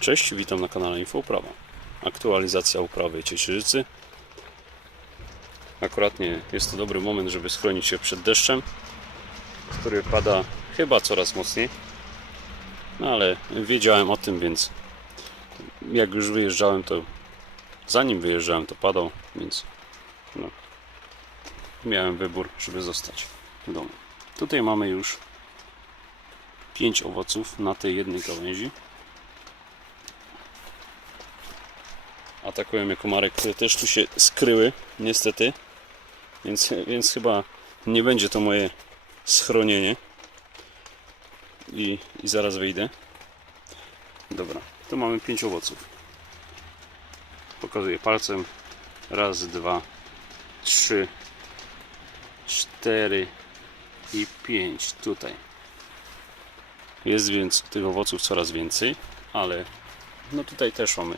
Cześć, witam na kanale Infouprawa. Aktualizacja uprawy ciecierzycy. Akuratnie jest to dobry moment, żeby schronić się przed deszczem, który pada chyba coraz mocniej. No ale wiedziałem o tym, więc jak już wyjeżdżałem, to zanim wyjeżdżałem, to padał, więc no, miałem wybór, żeby zostać w domu. Tutaj mamy już 5 owoców na tej jednej gałęzi. Atakują mnie komary, które też tu się skryły, niestety. Więc, więc chyba nie będzie to moje schronienie. I, I zaraz wyjdę. Dobra, tu mamy 5 owoców. Pokazuję palcem. Raz, dwa, trzy, cztery i pięć. Tutaj. Jest więc tych owoców coraz więcej, ale no tutaj też mamy.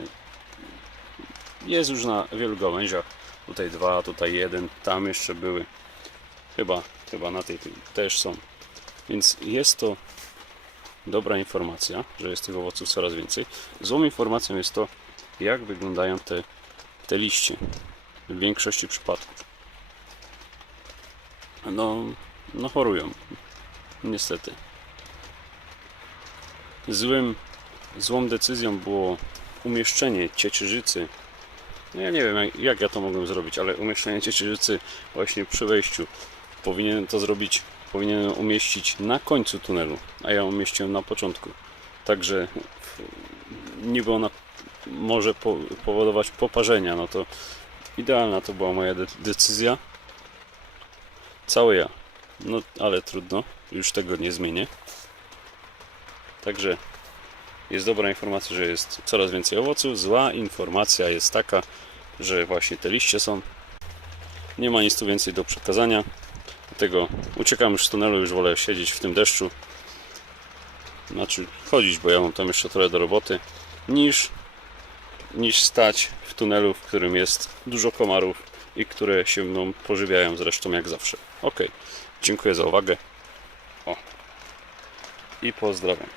Jest już na wielu gałęziach. Tutaj dwa, tutaj jeden, tam jeszcze były. Chyba, chyba na tej też są. Więc jest to dobra informacja, że jest tych owoców coraz więcej. Złą informacją jest to, jak wyglądają te, te liście w większości przypadków. No, no chorują. Niestety. Złym, złą decyzją było umieszczenie ciecierzycy. No ja nie wiem, jak, ja to mogłem zrobić, ale umieszczenie ciecierzycy właśnie przy wejściu. Powinienem to zrobić, powinienem umieścić na końcu tunelu, a ja umieściłem na początku. Także niby ona może po, powodować poparzenia, no to idealna to była moja de- decyzja. Cały ja. No ale trudno, już tego nie zmienię. Także jest dobra informacja, że jest coraz więcej owoców. Zła informacja jest taka, że właśnie te liście są. Nie ma nic tu więcej do przekazania. Dlatego uciekam już z tunelu, już wolę siedzieć w tym deszczu. Znaczy chodzić, bo ja mam tam jeszcze trochę do roboty. Niż, niż stać w tunelu, w którym jest dużo komarów i które się mną pożywiają zresztą jak zawsze. Ok, dziękuję za uwagę. O. I pozdrawiam.